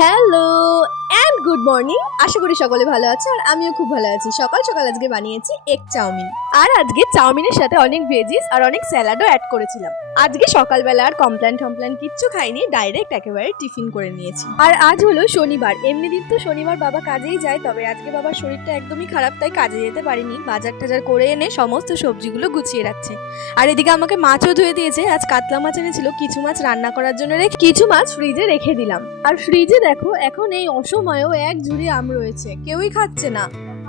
Hello and good morning. আশা করি সকলে ভালো আছে আর আমিও খুব ভালো আছি। সকাল সকাল আজকে বানিয়েছি এগ চাউমিন, আর আজকে চাউমিনের সাথে অনেক ভেজিস আর অনেক স্যালাডও অ্যাড করেছিলাম। আজকে সকালবেলা আর কমপ্ল্যান কিচ্ছু খাইনি, ডাইরেক্ট একেবারে টিফিন করে নিয়েছি। আর আজ হলো শনিবার। এমনি দিন তো শনিবার বাবা কাজেই যায়, তবে আজকে বাবার শরীরটা একদমই খারাপ, তাই কাজে যেতে পারিনি। বাজার টাজার করে এনে সমস্ত সবজিগুলো গুছিয়ে রাখছে। আর এদিকে আমাকে মাছও ধুয়ে দিয়েছে। আজ কাতলা মাছ এনেছিল, কিছু মাছ রান্না করার জন্য রেখে কিছু মাছ ফ্রিজে রেখে দিলাম। আর ফ্রিজে দেখো এখন এই অসময়েও এক ঝুড়ি আম রয়েছে, কেউই খাচ্ছে না।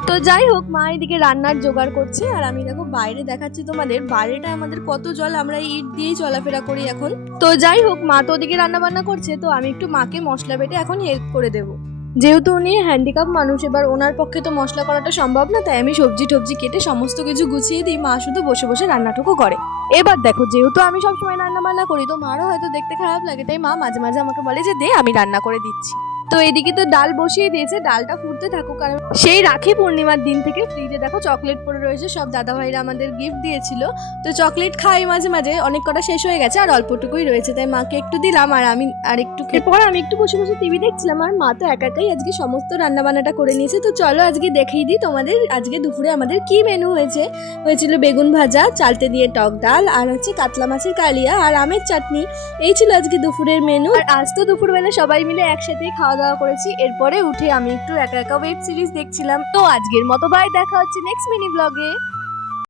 তো যাই হোক, মা এদিকে রান্নার জোগাড় করছে আর আমি দেখো বাইরে দেখাচ্ছি তোমাদের। বাইরেটা আমাদের কত জল, আমরা ইট দিয়েই চলাফেরা করি এখন। তো যাই হোক, মা তো ওদিকে রান্না বান্না করছে, তো আমি একটু মাকে মশলা বেটে এখন হেল্প করে দেবো। যেহেতু উনি হ্যান্ডিক্যাপ মানুষ, এবার ওনার পক্ষে তো মশলা করাটা সম্ভব না, তাই আমি সবজি টবজি কেটে সমস্ত কিছু গুছিয়ে দিই, মা শুধু বসে বসে রান্নাটুকু করে। এবার দেখো, যেহেতু আমি সবসময় রান্না বান্না করি, তো মারও হয়তো দেখতে খারাপ লাগে, তাই মা মাঝে মাঝে আমাকে বলে যে দে, আমি রান্না করে দিচ্ছি। তো এদিকে তো ডাল বসিয়ে দিয়েছে, ডালটা ফুটতে থাকুক। কারণ সেই রাখি পূর্ণিমার দিন থেকে ফ্রিজে দেখো চকলেট পড়ে রয়েছে, সব দাদা ভাইরা আমাদের গিফট দিয়েছিল। তো চকলেট খাই মাঝে মাঝে, অনেক কটা শেষ হয়ে গেছে আর অল্পটুকুই রয়েছে, তাই মাকে একটু দিলাম আর আমি আর একটু এরপর আমি একটু বসে বসে টিভি দেখছিলাম। আর মা তো একাই আজকে সমস্ত রান্না বান্নাটা করে নিয়েছে। তো চলো আজকে দেখিয়ে দিই তোমাদের আজকে দুপুরে আমাদের কি মেনু হয়েছে। হয়েছিল বেগুন ভাজা, চালতে দিয়ে টক ডাল, আর হচ্ছে কাতলা মাছের কালিয়া আর আমের চাটনি। এই ছিল আজকে দুপুরের মেনু। আর আজ তো দুপুরবেলা সবাই মিলে একসাথেই খাওয়া দাওয়া করেছি। এরপরে উঠে আমি একটু একা ওয়েব সিরিজ দেখছিলাম। তো আজকের মতো বাই, দেখা হচ্ছে নেক্সট মিনি ব্লগে।